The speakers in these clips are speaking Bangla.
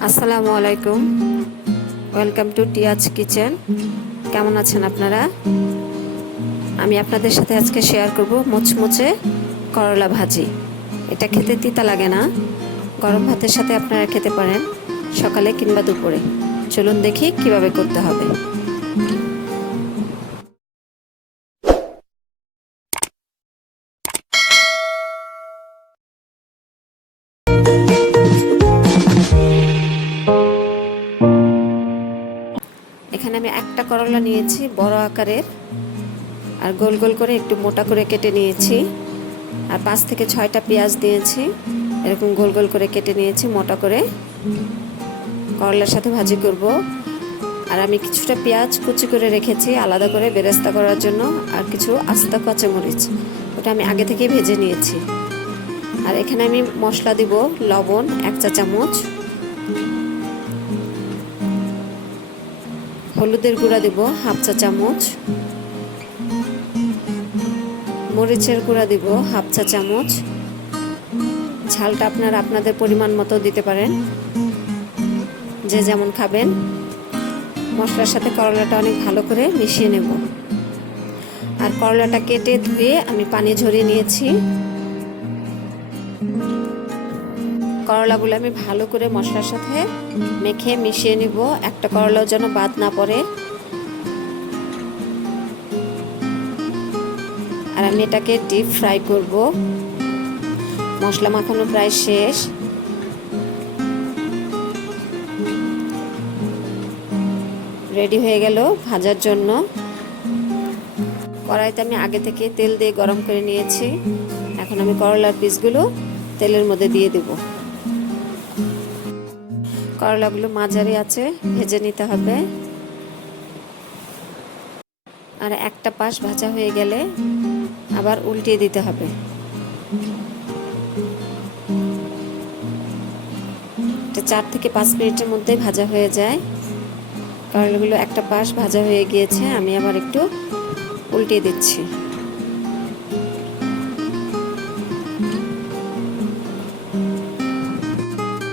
আসসালামু আলাইকুম, ওয়েলকাম টু টিয়াজ কিচেন। কেমন আছেন আপনারা? আমি আপনাদের সাথে আজকে শেয়ার করব মুচমুচে করলা ভাজি। এটা খেতে তিতা লাগে না, গরম ভাতের সাথে আপনারা খেতে পারেন, সকালে কিংবা দুপুরে। চলুন দেখি কিভাবে করতে হবে। এখানে আমি একটা করলা নিয়েছি বড় আকারের, আর গোল গোল করে একটু মোটা করে কেটে নিয়েছি। আর 5 থেকে 6টা পেঁয়াজ দিয়েছি, এরকম গোল গোল করে কেটে নিয়েছি মোটা করে। করলার সাথে ভাজি করব। আর আমি কিছুটা পেঁয়াজ কুচি করে রেখেছি আলাদা করে বেরেস্তা করার জন্য, আর কিছু আস্ত কাঁচামরিচ, ওটা আমি আগে থেকেই ভেজে নিয়েছি। আর এখানে আমি মশলা দিব, লবণ 1 চা চামচ, হলুদের গুঁড়া দিব 1/2 চা চামচ, মরিচের গুঁড়া দিব 1/2 চা চামচ। ঝালটা আপনারা আপনাদের পরিমাণ মতো দিতে পারেন, যে যেমন খাবেন। মশলার সাথে করলাটা অনেক ভালো করে মিশিয়ে নেব। আর করলাটা কেটে ধুয়ে আমি পানি ঝরিয়ে নিয়েছি। করলাগুলো আমি ভালো করে মশলার সাথে মেখে মিশিয়ে নেব, একটা করলাও যেন বাদ না পড়ে। আর আমি এটাকে ডিপ ফ্রাই করব। মশলা মাখানো প্রায় শেষ। রেডি হয়ে গেল ভাজার জন্য। কড়াইতে আমি আগে থেকে তেল দিয়ে গরম করে নিয়েছি। এখন আমি করলার পিসগুলো তেলের মধ্যে দিয়ে দেব। করলাগুলো মাঝারি আছে ভেজে নিতে হবে। আর একটা পাশ ভাজা হয়ে গেলে আবার উল্টিয়ে দিতে হবে। এটা 4 থেকে 5 মিনিটের মধ্যে ভাজা হয়ে যায়। করলাগুলো একটা পাশ ভাজা হয়ে গিয়েছে, আমি আবার একটু উল্টিয়ে দিচ্ছি।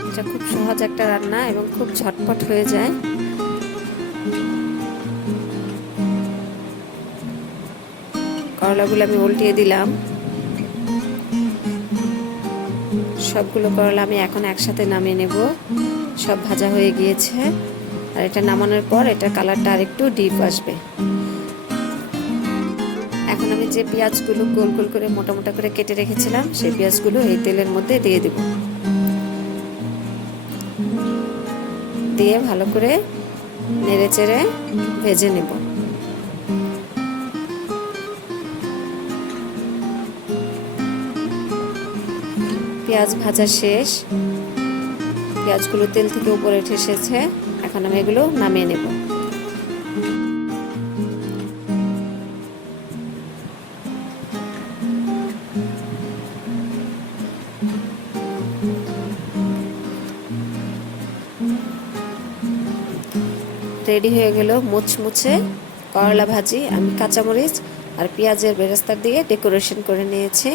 এটা খুব সহজ একটা রান্না এবং খুব ঝটপট হয়ে যায়। করলাগুলো আমি উল্টিয়ে দিলাম। সবগুলো করলা আমি এখন একসাথে নামিয়ে নেব। সব ভাজা হয়ে গিয়েছে। আর এটা নামানোর পর এটার কালারটা আর একটু ডিপ আসবে। এখন আমি যে পেঁয়াজগুলো গোল গোল করে মোটা মোটা করে কেটে রেখেছিলাম, সেই পেঁয়াজগুলো এই তেলের মধ্যে দিয়ে দেব। দিয়ে ভালো করে নেড়ে চেড়ে ভেজে নেব। পেঁয়াজ ভাজা শেষ। পেঁয়াজগুলো তেল থেকে উপরে উঠে এসেছে। এখন আমি এগুলো নামিয়ে নেব। রেডি হয়ে গেল মুচমুচে করলা ভাজি। আমি কাঁচামরিচ আর পেঁয়াজের বেরেস্তা দিয়ে ডেকোরেশন করে নিয়েছি।